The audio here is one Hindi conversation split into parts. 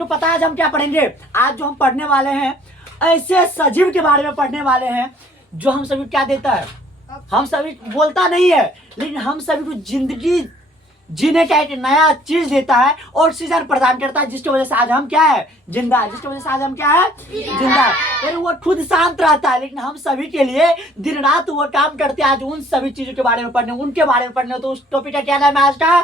तो पता है आज हम क्या पढ़ेंगे। आज जो हम पढ़ने वाले हैं ऐसे सजीव के बारे में पढ़ने वाले हैं जो हम सभी क्या देता है, हम सभी बोलता नहीं है लेकिन हम सभी को जिंदगी जीने का एक नया चीज देता है, ऑक्सीजन प्रदान करता है, जिसकी वजह से आज हम क्या है, जिंदा है। जिसकी वजह से आज हम क्या है, जिंदा है। फिर वो खुद शांत रहता है लेकिन हम सभी के लिए दिन रात वो काम करते हैं। आज उन सभी चीजों के बारे में पढ़ने, उनके बारे में पढ़ने। तो उस टॉपिक का क्या नाम है आज का,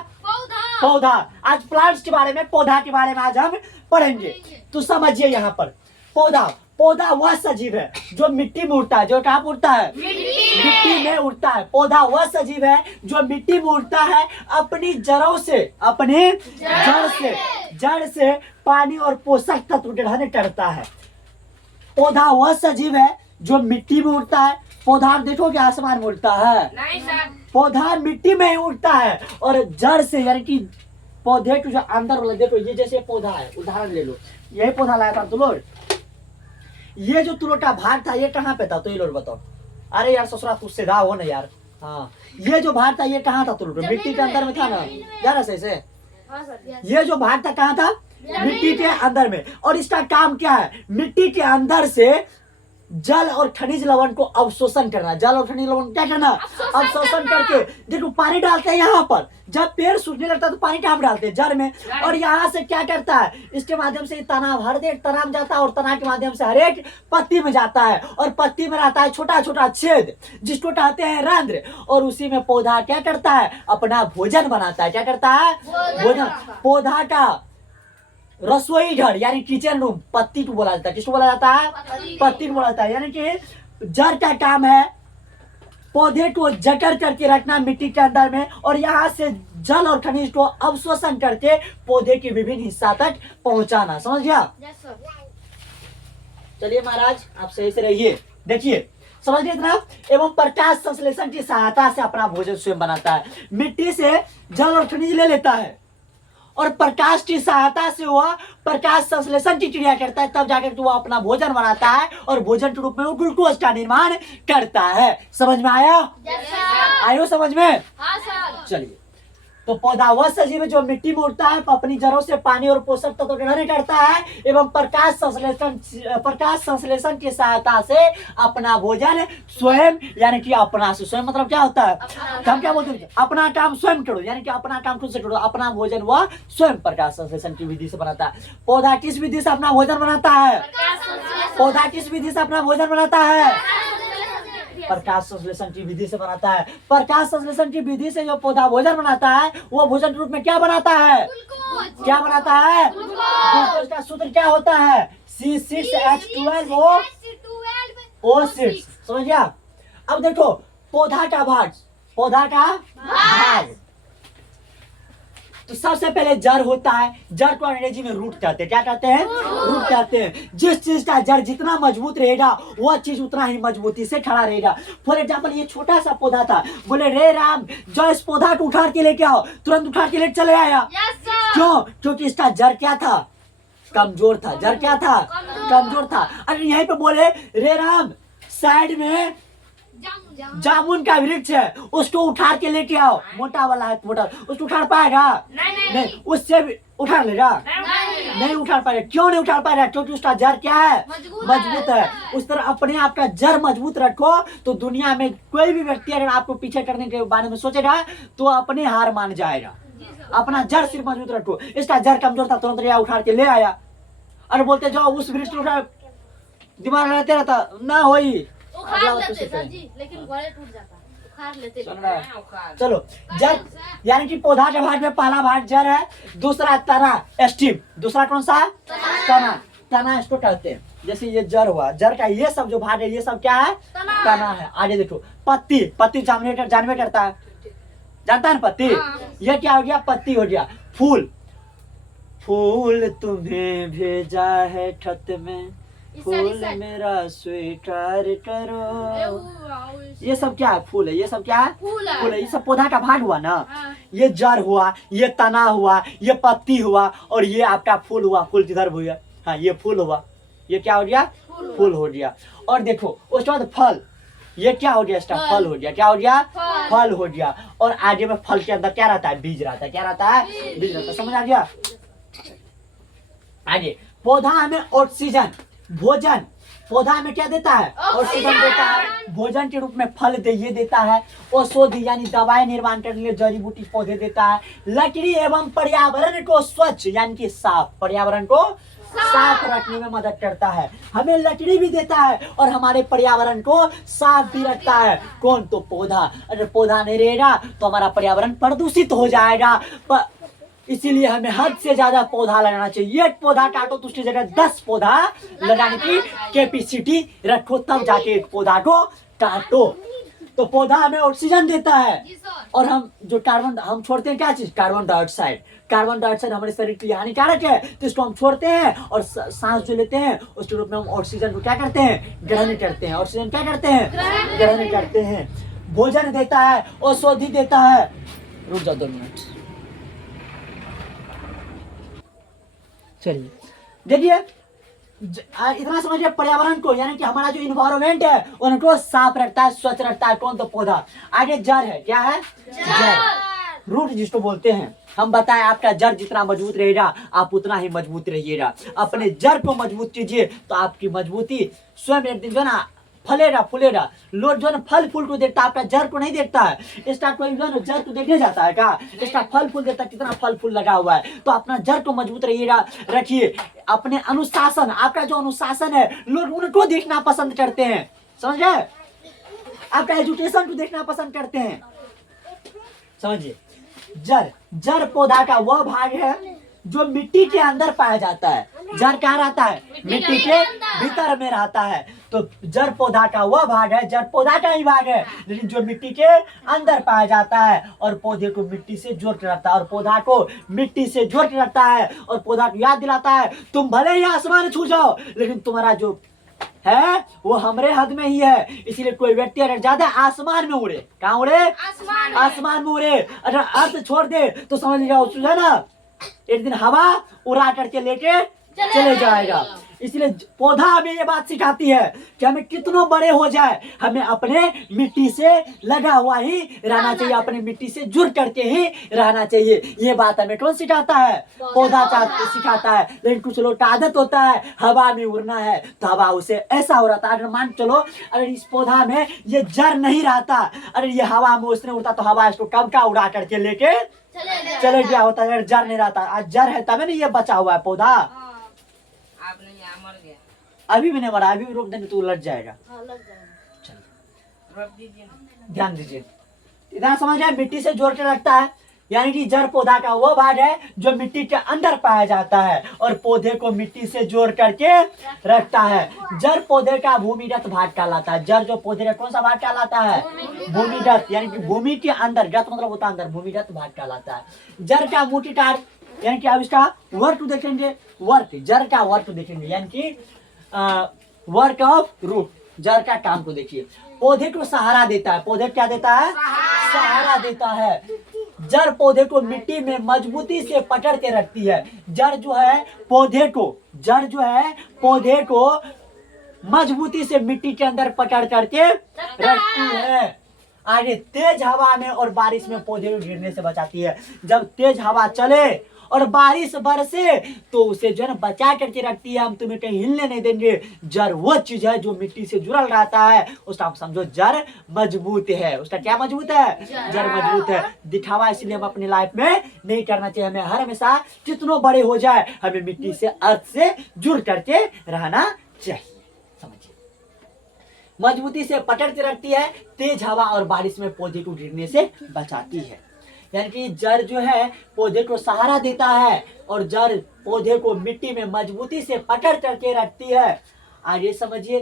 पौधा। आज प्लांट्स के बारे में, पौधा के बारे में आज हम पढ़ेंगे। तो समझिए यहाँ पर पौधा, पौधा वह सजीव है जो मिट्टी में उड़ता है। जो कहाँ उड़ता है, मिट्टी में उड़ता है। पौधा वह सजीव है जो मिट्टी में उड़ता है, अपनी जड़ों से, अपनी जड़ से पानी और पोषक तत्व ग्रहण करता है। पौधा वह सजीव है जो मिट्टी में उड़ता है। पौधा देखो कि आसमान में उड़ता है, नहीं सर, पौधा मिट्टी में ही उड़ता है। और जड़ से यानी कि पौधे के जो अंदर वाला, देखो ये जैसे पौधा है, उदाहरण ले लो, यही पौधा लाया था तुम लोग। ये जो तुम लोग का भाग था ये कहाँ पे था, तो ये लोग बताओ। अरे यार ससुरा तू सीधा हो ना यार। हाँ, ये जो भाग था ये कहाँ था, तुम लोग मिट्टी के अंदर में था ना, यार सही से। ये जो भाग था कहाँ था, मिट्टी के अंदर में। और इसका काम क्या है, मिट्टी के अंदर से जल और खनिज लवण को अवशोषण करना। जल और खनिज लवण क्या करना, अवशोषण करके। देखो पानी डालते हैं यहाँ पर, जब पेड़ सूखने लगता है तो पानी कहाँ डालते हैं, जड़ में। और यहाँ से क्या करता है, इसके माध्यम से तना, हर एक तना में जाता है और तना के माध्यम से हर एक पत्ती में जाता है। और पत्ती में रहता है छोटा छोटा छेद जिसको कहते हैं रंध्र। और उसी में पौधा क्या करता है, अपना भोजन बनाता है। क्या करता है, भोजन। पौधा का रसोई घर यानी किचन रूम पत्ती को बोला जाता है। किसको बोला जाता है, पत्ती को बोला जाता है। यानी कि जड़ का काम है पौधे को जकड़ करके रखना मिट्टी के अंदर में, और यहाँ से जल और खनिज को अवशोषण करके पौधे के विभिन्न हिस्सा तक पहुंचाना। समझ गया। चलिए महाराज आप सही से रहिए। देखिए समझ गए इतना। एवं प्रकाश संश्लेषण की सहायता से अपना भोजन स्वयं बनाता है। मिट्टी से जल और खनिज ले लेता है और प्रकाश की सहायता से वह प्रकाश संश्लेषण की क्रिया करता है, तब जाकर वो अपना भोजन बनाता है और भोजन के रूप में वो ग्लूकोज का निर्माण करता है। समझ में आया, आयो समझ में। चलिए, तो पौधा वह सजीव है जो मिट्टी में उड़ता है, अपनी जड़ों से पानी और पोषक तत्व ग्रहण करता है एवं प्रकाश संश्लेषण की सहायता से अपना भोजन स्वयं, यानी कि अपना से स्वयं मतलब क्या होता है, हम क्या बोलते हैं, अपना काम स्वयं करो, यानी कि अपना काम खुद से करो। अपना भोजन वह स्वयं प्रकाश संश्लेषण की विधि से बनाता है। पौधा किस विधि से अपना भोजन बनाता है, पौधा किस विधि से अपना भोजन बनाता है, प्रकाश संश्लेषण की विधि से बनाता है। प्रकाश संश्लेषण की विधि से जो पौधा भोजन बनाता है वो भोजन के रूप में क्या बनाता है, क्या बनाता है, ग्लूकोज का सूत्र क्या होता है, C6H12O6। समझ गया। अब देखो पौधा का भाग, पौधा का भाग। तो सबसे पहले जड़ होता है। जड़ को अंग्रेजी में रूट कहते हैं। क्या कहते हैं, रूट कहते हैं। जिस चीज का जड़ जितना मजबूत रहेगा वह चीज उतना ही मजबूती से खड़ा रहेगा। फॉर एग्जाम्पल ये छोटा सा पौधा था, बोले रे राम जो इस पौधा को उठा के लेके आओ, तुरंत उठा के लेके चले आया। क्यों, क्योंकि इसका जड़ क्या था, कमजोर था। जड़ क्या था, कमजोर था। अगर यहीं पे बोले रे राम साइड में जामुन का वृक्ष है, उसको उठा के लेके आओ, मोटा वाला है, मोटा, उसको उठा पाएगा, नहीं, उससे भी उठा लेगा, नहीं उठा पाएगा। क्यों नहीं उठा पाएगा, क्योंकि उसका जड़ क्या है, मजबूत है। उस तरह अपने आप का जड़ मजबूत रखो तो दुनिया में कोई भी व्यक्ति अगर आपको पीछे करने के बारे में सोचेगा तो अपने हार मान जाएगा। अपना जड़ सिर्फ मजबूत रखो। इसका जड़ कमजोर था, तुरंत उठा के ले आया। और बोलते जाओ उस वृक्ष को उठा, दिमाग रहते रहता ना होई, लेकिन गोले टूट जाता, उखाड़ लेते। चलो, जड़ यानी कि पौधा के भाग में पहला भाग जड़ है, दूसरा तना स्टिम, दूसरा कौन सा, तना। तना इसको कहते हैं। जैसे ये जड़ हुआ, जड़ का ये सब जो भाग है ये सब क्या है, तना है। आगे देखो पत्ती, पत्ती जानवे करता है, जानता है ना पत्ती। ये क्या हो गया, पत्ती हो गया। फूल, फूल तुम्हें भेजा है खत में, फूल मेरा स्वीकार करो। ये सब क्या है, फूल है। ये सब क्या है, फूल है। ये सब पौधा का भाग हुआ ना। ये जड़ हुआ, ये तना हुआ, ये पत्ती हुआ, और ये आपका फूल हुआ। फूल किधर हुआ, हाँ ये फूल हुआ। ये क्या हो गया, फूल हो गया। और देखो उसके बाद फल, ये क्या हो गया, इसका फल हो गया। क्या हो गया, फल हो गया। और आगे में फल के अंदर क्या रहता है, बीज रहता है। क्या रहता है, बीज रहता है। समझ आ गया। आगे पौधा हमें ऑक्सीजन, भोजन, पौधा हमें क्या देता है? ऑक्सीजन देता है, भोजन के रूप में फल ये देता है, औषधि यानी दवाएं निर्माण करने के लिए जड़ी बूटी पौधे देता है, लकड़ी एवं पर्यावरण को स्वच्छ यानी कि साफ, पर्यावरण को साफ रखने में मदद करता है, हमें लकड़ी भी देता है और हमारे पर्यावरण को साफ भी रखता है। कौन? तो पौधा। अगर पौधा नहीं रहेगा तो हमारा पर्यावरण प्रदूषित हो जाएगा। इसीलिए हमें हद से ज्यादा पौधा लगाना चाहिए। एक पौधा काटो तो उसकी जगह 10 पौधा लगाने की कैपेसिटी रखो, तब जाके एक पौधा को काटो। तो पौधा हमें ऑक्सीजन देता है और हम जो कार्बन हम छोड़ते हैं, क्या चीज? Carbon dioxide. कार्बन डाइऑक्साइड हमारे शरीर के लिए हानिकारक है, तो इसको हम छोड़ते हैं और सांस जो लेते हैं उसके रूप में हम ऑक्सीजन को क्या करते हैं? ग्रहण करते हैं। ऑक्सीजन क्या करते हैं? ग्रहण करते हैं। भोजन देता है, औषधि देता है। रुक जाओ 2 मिनट। चलिए देखिए, इतना समझिए पर्यावरण को, यानी कि हमारा जो इन्वायरमेंट है उनको साफ रखता है, स्वच्छ रखता है। कौन? तो पौधा। आगे जड़ है, क्या है? जड़, रूट जिसको बोलते हैं। हम बताएं, आपका जड़ जितना मजबूत रहेगा आप उतना ही मजबूत रहिएगा। अपने जड़ को मजबूत कीजिए तो आपकी मजबूती स्वयं एक दिन जो है ना फलेगा फूलेगा। लोग जो है फल फूल को देखता है, आपका जड़ को नहीं देखता है। इसका कोई जो है जड़ को देखने जाता है क्या? इसका फल फूल देखता है, कितना फल फूल लगा हुआ है। तो अपना जड़ को मजबूत रहिएगा, रखिए। अपने अनुशासन, आपका जो अनुशासन है लोग उनको देखना पसंद करते हैं, समझ गए? आपका एजुकेशन को देखना पसंद करते हैं, समझिए। जड़, जड़ पौधा का वह भाग है जो मिट्टी के अंदर पाया जाता है। जड़ कहाँ रहता है? मिट्टी के भीतर में रहता है। तो जड़ पौधा का वह भाग है, जड़ पौधा का ही भाग है, लेकिन जो मिट्टी के अंदर पाया जाता है और पौधे को मिट्टी से जोड़ के रखता है, और पौधा को मिट्टी से जोड़ के रखता है, और पौधा को याद दिलाता है तुम भले ही आसमान छू जाओ लेकिन तुम्हारा जो है वो हमरे हद में ही है। इसीलिए कोई व्यक्ति अगर ज्यादा आसमान में उड़े, कहाँ उड़े? आसमान में उड़े, अगर अर्थ छोड़ दे तो समझ लीजिए है ना एक दिन हवा उड़ा करके लेके चले जाएगा। इसलिए पौधा हमें ये बात सिखाती है कि हमें कितनों बड़े हो जाए हमें अपने मिट्टी से लगा हुआ ही रहना चाहिए, अपने मिट्टी से जुड़ करके ही रहना चाहिए। ये बात हमें कौन सिखाता है? पौधा सिखाता है। लेकिन कुछ लोग का आदत होता है हवा में उड़ना है तो हवा उसे ऐसा हो रहा था। अगर मान चलो अगर इस पौधा में ये जड़ नहीं रहता, अगर ये हवा में उसने उड़ता तो हवा इसको कब का उड़ा करके लेके चले गया होता। अगर जड़ नहीं रहता, आज जड़ है तभी ना ये बचा हुआ है पौधा। आप नहीं, मर गया। अभी भी नहीं मरा, अभी भी रोक देंगे तो लग जाएगा। रोक दीजिए, ध्यान दीजिए, इतना समझ रहे? मिट्टी से जोड़ के रखता है, यानी कि जड़ पौधा का वो भाग है जो मिट्टी के अंदर पाया जाता है और पौधे को मिट्टी से जोड़ करके रखता है। जड़ पौधे का भूमिगत भाग कहलाता है। जड़ जो पौधे का कौन सा भाग कहलाता है? भूमिगत, यानी कि भूमि के अंदर, गत मतलब होता है अंदर, भूमिगत भाग कहलाता है। जड़ का मुख्य कार्य, यानी कि अब इसका वर्क देखेंगे, वर्क, जड़ का वर्क देखेंगे, यानी कि वर्क ऑफ रूट, जड़ का काम को देखिए। पौधे को सहारा देता है। पौधे क्या देता है? सहारा देता है। जड़ पौधे को मिट्टी में मजबूती से पकड़ के रखती है। जड़ जो है पौधे को, जड़ जो है पौधे को मजबूती से मिट्टी के अंदर पकड़ करके रखती है। आगे तेज हवा में और बारिश में पौधे को गिरने से बचाती है। जब तेज हवा चले और बारिश बरसे तो उसे जो है ना बचा करके रखती है। हम तुम्हें कहीं हिलने नहीं देंगे। जड़ वो चीज है जो मिट्टी से जुड़ल रहता है, उसका आप समझो जड़ मजबूत है। उसका क्या मजबूत है? जड़ मजबूत है। दिखावा इसलिए हम अपनी लाइफ में नहीं करना चाहिए। हमें हर हमेशा कितनों बड़े हो जाए हमें मिट्टी से, अर्थ से जुड़ करके रहना चाहिए। समझिए, मजबूती से पकड़ के रखती है, तेज हवा और बारिश में पौधे को गिरने से बचाती है। यानी कि जड़ जो है पौधे को सहारा देता है और जड़ पौधे को मिट्टी में मजबूती से पकड़ करके रखती है। आगे समझिए,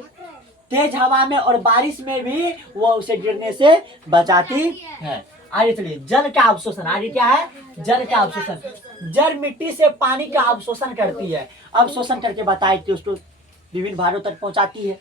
तेज हवा में और बारिश में भी वो उसे गिरने से बचाती है। आगे चलिए, जल का अवशोषण। आगे क्या है? जल का अवशोषण। जड़ मिट्टी से पानी का अवशोषण करती है। अवशोषण करके बताए कि उसको विभिन्न भागों तक पहुंचाती है।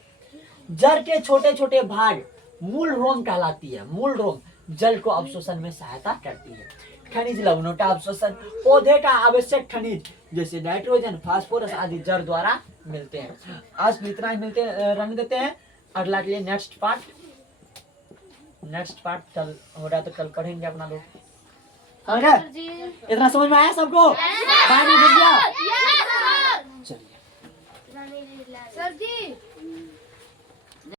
जड़ के छोटे छोटे भाग मूल रोम कहलाती है। मूल रोम जल को अवशोषण में सहायता करती है। खनिज लवणों का अवशोषण, पौधे का आवश्यक खनिज जैसे नाइट्रोजन, फास्फोरस आदि जड़ द्वारा मिलते हैं। आज भी इतना ही मिलते हैं, रंग देते हैं। अगला के लिए नेक्स्ट पार्ट कल हो रहा है तो कल पढ़ेंगे अपना लोग। समझ गए? इतना समझ में आया सबको? सर जी